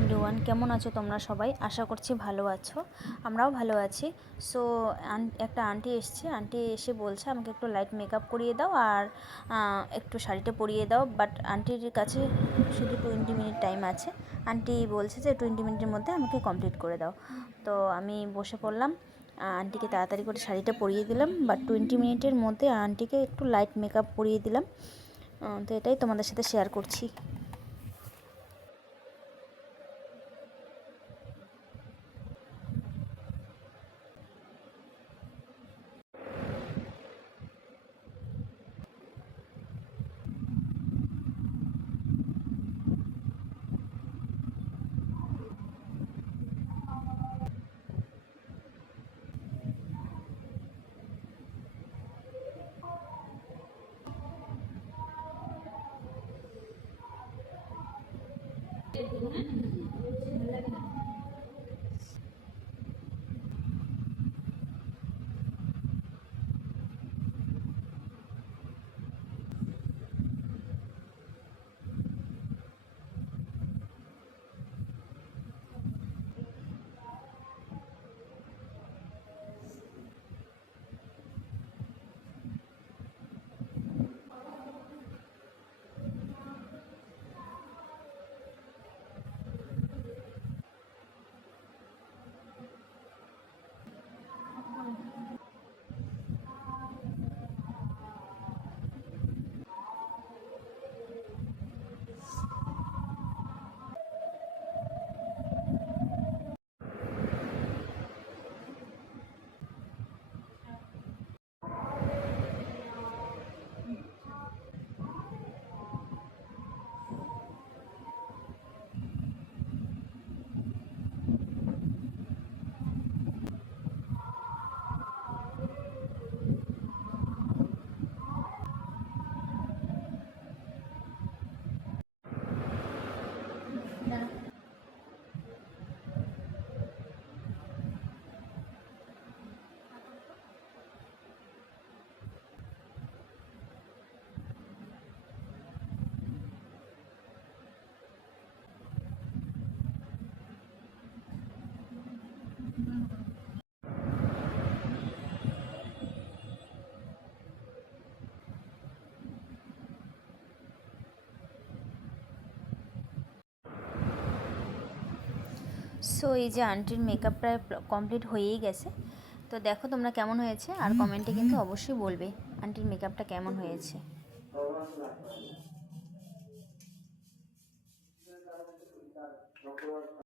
এভরিওয়ান, কেমন আছো তোমরা সবাই? আশা করছি ভালো আছো, আমরাও ভালো আছি। সো একটা আন্টি এসছে, আন্টি এসে বলছে আমাকে একটু লাইট মেকআপ করিয়ে দাও আর একটু শাড়িটা পরিয়ে দাও। বাট আন্টির কাছে শুধু 20 মিনিট টাইম আছে। আন্টি বলছে যে 20 মিনিটের মধ্যে আমাকে কমপ্লিট করে দাও। তো আমি বসে পড়লাম, আন্টিকে তাড়াতাড়ি করে শাড়িটা পরিয়ে দিলাম। বাট 20 মিনিটের মধ্যে আন্টিকে একটু লাইট মেকআপ করিয়ে দিলাম। তো এটাই তোমাদের সাথে শেয়ার করছি। সো এই যে আন্টির মেকআপ প্রায় কমপ্লিট হয়েই গেছে। তো দেখো তোমরা কেমন হয়েছে, আর কমেন্টে কিন্তু অবশ্যই বলবে আন্টির মেকআপটা কেমন হয়েছে।